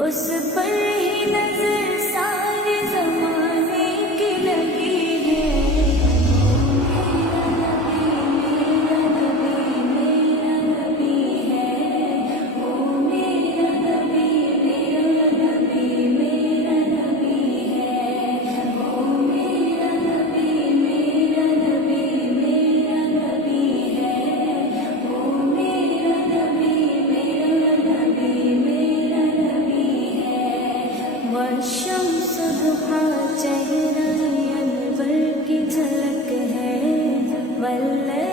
उस पर ही नजर सारे जमाने की लगी है। मेरा नबी, मेरा नबी है। ओ मेरा नबी, मेरा नबी, मेरा नबी है। ओ मेरा नबी, मेरा नबी, मेरा नबी है। ओ मेरा नबी, मेरा नबी, मेरा नबी है। वशम्स दुहा चेहरा अनवर की झलक है। वल्लैल